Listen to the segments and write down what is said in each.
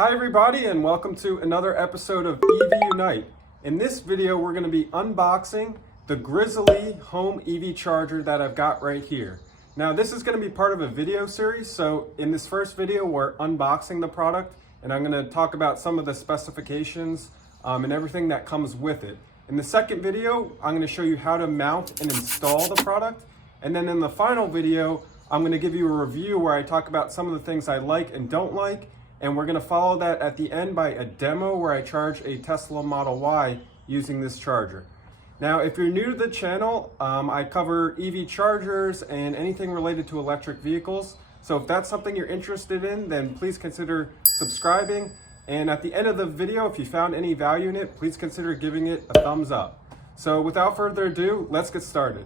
Hi everybody, and welcome to another episode of EV Unite. In this video we're going to be unboxing the Grizzl-E home EV charger that I've got right here. Now this is going to be part of a video series, so in this first video we're unboxing the product and I'm going to talk about some of the specifications and everything that comes with it. In the second video I'm going to show you how to mount and install the product, and then in the final video I'm going to give you a review where I talk about some of the things I like and don't like. And we're going to follow that at the end by a demo where I charge a Tesla Model Y using this charger. Now, if you're new to the channel, I cover EV chargers and anything related to electric vehicles. So if that's something you're interested in, then please consider subscribing. And at the end of the video, if you found any value in it, please consider giving it a thumbs up. So without further ado, let's get started.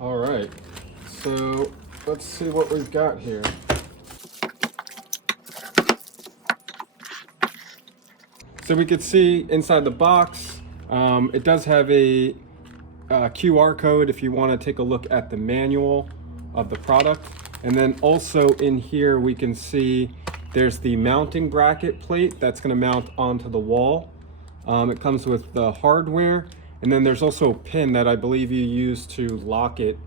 All right, so let's see what we've got here. So we could see inside the box, it does have a QR code if you want to take a look at the manual of the product. And then also in here we can see there's the mounting bracket plate that's going to mount onto the wall. It comes with the hardware. And then there's also a pin that I believe you use to lock it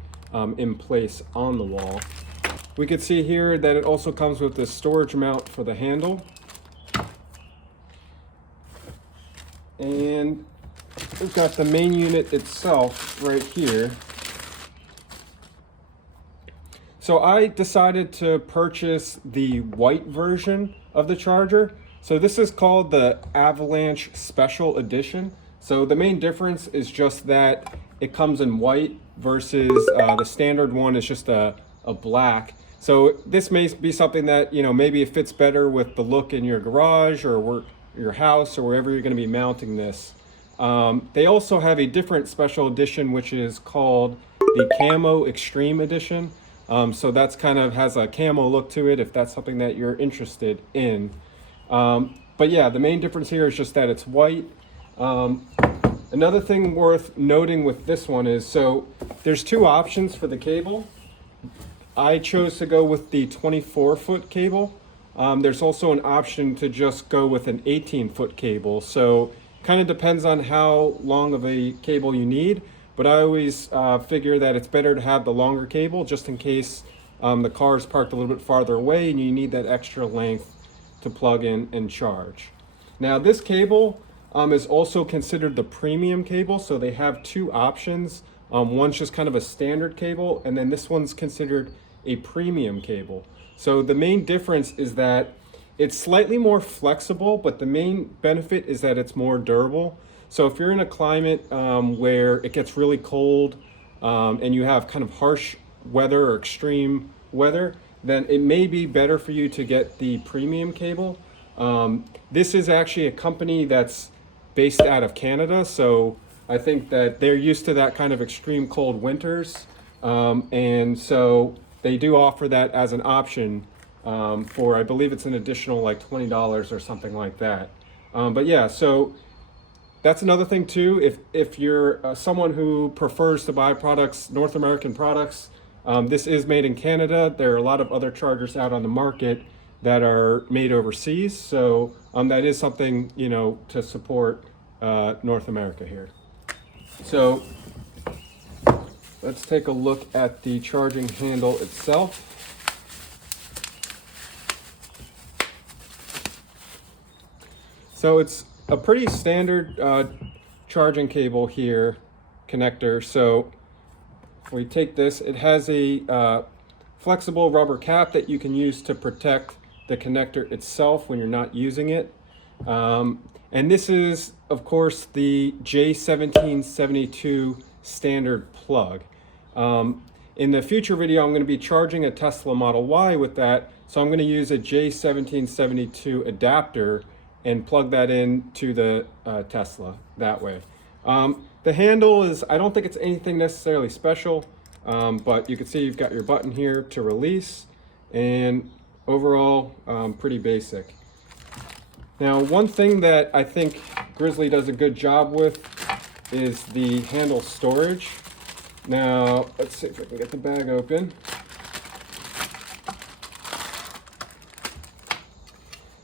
in place on the wall. We can see here that it also comes with this storage mount for the handle. And we've got the main unit itself right here. So I decided to purchase the white version of the charger. So this is called the Avalanche Special Edition. So the main difference is just that it comes in white versus the standard one is just a black. So this may be something that, you know, maybe it fits better with the look in your garage or your house or wherever you're going to be mounting this. They also have a different special edition which is called the Camo Extreme Edition. So that's kind of has a camo look to it if that's something that you're interested in. But yeah, the main difference here is just that it's white. Another thing worth noting with this one is, so there's two options for the cable. I chose to go with the 24-foot cable. There's also an option to just go with an 18-foot cable. So kind of depends on how long of a cable you need, but I always figure that it's better to have the longer cable just in case the car is parked a little bit farther away and you need that extra length to plug in and charge. Now this cable is also considered the premium cable, so they have two options. One's just kind of a standard cable, and then this one's considered a premium cable. So the main difference is that it's slightly more flexible, but the main benefit is that it's more durable. So if you're in a climate where it gets really cold and you have kind of harsh weather or extreme weather, then it may be better for you to get the premium cable. This is actually a company that's based out of Canada, so I think that they're used to that kind of extreme cold winters, and so they do offer that as an option for, I believe it's an additional like $20 or something like that. But yeah, so that's another thing too. If you're someone who prefers to buy products, North American products, this is made in Canada. There are a lot of other chargers out on the market that are made overseas, so that is something, you know, to support North America here. So let's take a look at the charging handle itself. So it's a pretty standard charging cable here, connector. So if we take this, it has a flexible rubber cap that you can use to protect the connector itself when you're not using it. And this is, of course, the J1772 standard plug. In the future video, I'm going to be charging a Tesla Model Y with that, so I'm going to use a J1772 adapter and plug that into the Tesla that way. The handle is, I don't think it's anything necessarily special, but you can see you've got your button here to release, and overall, pretty basic. Now, one thing that I think Grizzl-E does a good job with is the handle storage. Now, let's see if I can get the bag open.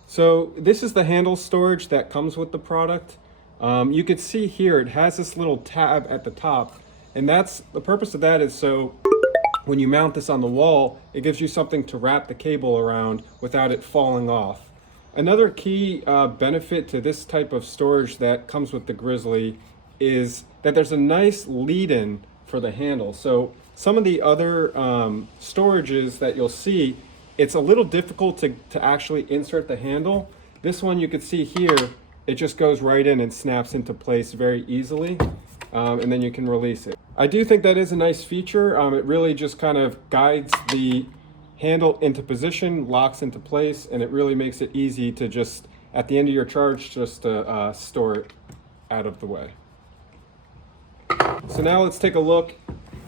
So this is the handle storage that comes with the product. You can see here it has this little tab at the top, and that's the purpose of that is so when you mount this on the wall, it gives you something to wrap the cable around without it falling off. Another key benefit to this type of storage that comes with the Grizzl-E is that there's a nice lead-in for the handle. So some of the other storages that you'll see, it's a little difficult to actually insert the handle. This one you can see here, it just goes right in and snaps into place very easily, and then you can release it. I do think that is a nice feature. It really just kind of guides the handle into position, locks into place, and it really makes it easy to just, at the end of your charge, just to store it out of the way. So now let's take a look.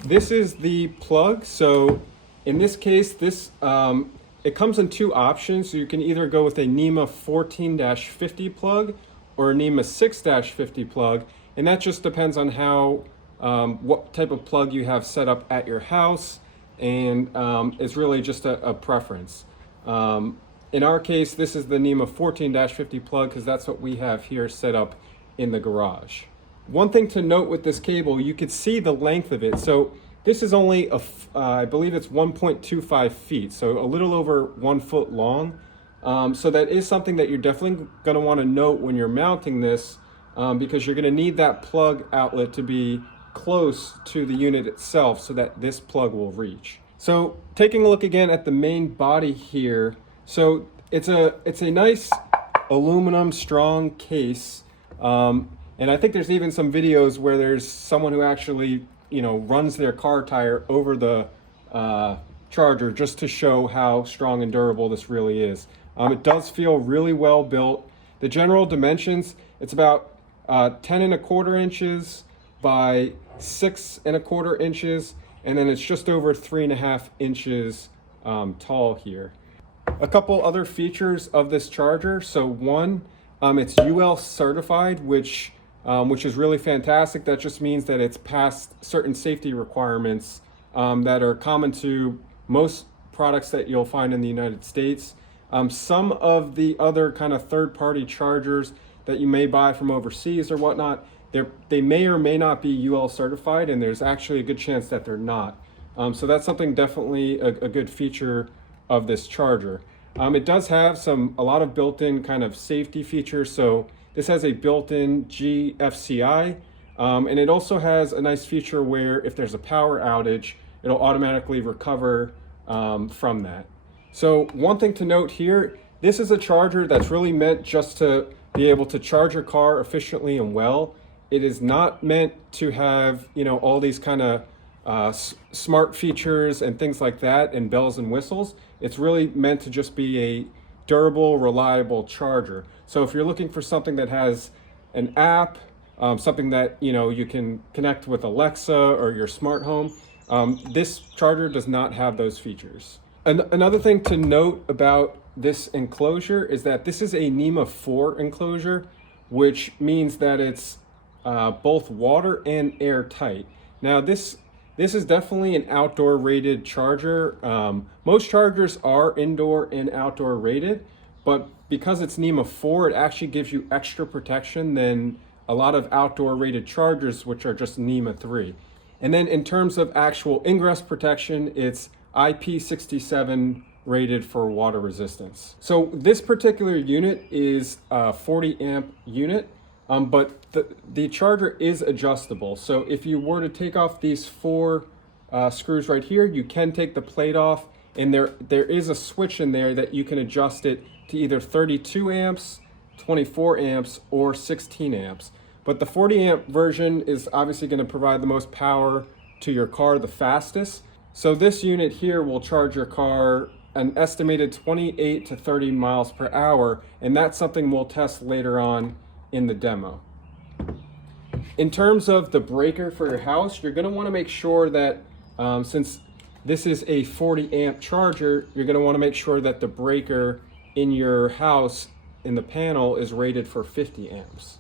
This is the plug. So in this case, it comes in two options. So you can either go with a NEMA 14-50 plug or a NEMA 6-50 plug, and that just depends on how what type of plug you have set up at your house, and it's really just a preference. In our case, this is the NEMA 14-50 plug because that's what we have here set up in the garage. One thing to note with this cable, you could see the length of it. So this is only, I believe it's 1.25 feet, so a little over 1 foot long. So that is something that you're definitely going to want to note when you're mounting this, because you're going to need that plug outlet to be close to the unit itself so that this plug will reach. So taking a look again at the main body here, so it's a nice aluminum strong case, and I think there's even some videos where there's someone who actually, you know, runs their car tire over the charger just to show how strong and durable this really is. It does feel really well built. The general dimensions, it's about 10.25 inches by 6.25 inches, and then it's just over 3.5 inches tall here. A couple other features of this charger. So one, it's UL certified, which is really fantastic. That just means that it's passed certain safety requirements that are common to most products that you'll find in the United States. Some of the other kind of third-party chargers that you may buy from overseas or whatnot, they may or may not be UL certified, and there's actually a good chance that they're not. So that's something definitely a good feature of this charger. It does have a lot of built-in kind of safety features. So this has a built-in GFCI, and it also has a nice feature where if there's a power outage, it'll automatically recover from that. So one thing to note here, this is a charger that's really meant just to be able to charge your car efficiently and well. It is not meant to have, you know, all these kind of smart features and things like that and bells and whistles. It's really meant to just be a durable, reliable charger. So if you're looking for something that has an app, something that, you know, you can connect with Alexa or your smart home, this charger does not have those features. Another thing to note about this enclosure is that this is a NEMA 4 enclosure, which means that it's both water and airtight. Now this is definitely an outdoor rated charger. Most chargers are indoor and outdoor rated, but because it's NEMA 4, it actually gives you extra protection than a lot of outdoor rated chargers, which are just NEMA 3. And then in terms of actual ingress protection, it's IP67 rated for water resistance. So this particular unit is a 40 amp unit, but the charger is adjustable. So if you were to take off these 4 screws right here, you can take the plate off, and there is a switch in there that you can adjust it to either 32 amps, 24 amps, or 16 amps. But the 40 amp version is obviously going to provide the most power to your car the fastest. So this unit here will charge your car an estimated 28 to 30 miles per hour, and that's something we'll test later on in the demo. In terms of the breaker for your house, you're going to want to make sure that since this is a 40 amp charger, you're going to want to make sure that the breaker in your house in the panel is rated for 50 amps.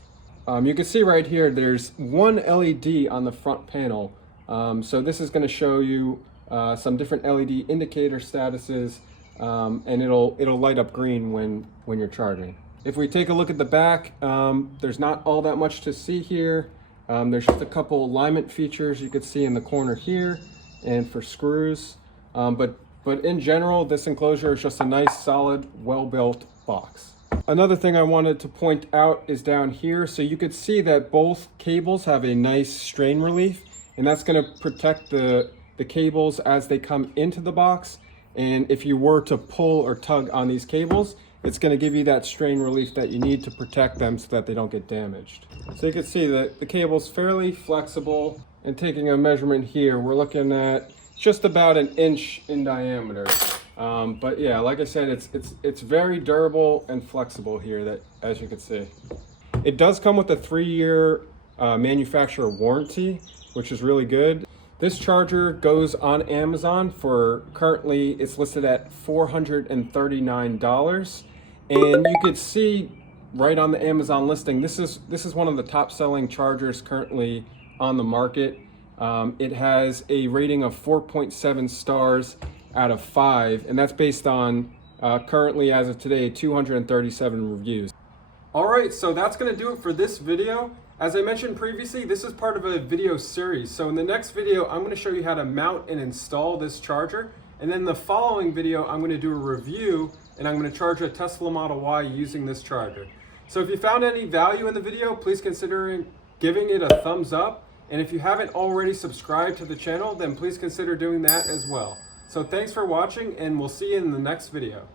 You can see right here there's one LED on the front panel. So this is going to show you some different LED indicator statuses, and it'll light up green when you're charging. If we take a look at the back, there's not all that much to see here. There's just a couple alignment features you could see in the corner here and for screws. But in general, this enclosure is just a nice, solid, well-built box. Another thing I wanted to point out is down here. So you could see that both cables have a nice strain relief, and that's going to protect the cables as they come into the box. And if you were to pull or tug on these cables, it's going to give you that strain relief that you need to protect them so that they don't get damaged. So you can see that the cable's fairly flexible, and taking a measurement here, we're looking at just about 1 inch in diameter. But yeah, like I said, it's very durable and flexible here, that as you can see. It does come with a 3-year manufacturer warranty, which is really good. This charger goes on Amazon for, currently it's listed at $439. And you could see right on the Amazon listing, this is one of the top selling chargers currently on the market. It has a rating of 4.7 stars out of 5, and that's based on currently, as of today, 237 reviews. All right, so that's going to do it for this video. As I mentioned previously, this is part of a video series. So in the next video, I'm going to show you how to mount and install this charger. And then the following video, I'm going to do a review, and I'm going to charge a Tesla Model Y using this charger. So if you found any value in the video, please consider giving it a thumbs up. And if you haven't already subscribed to the channel, then please consider doing that as well. So thanks for watching, and we'll see you in the next video.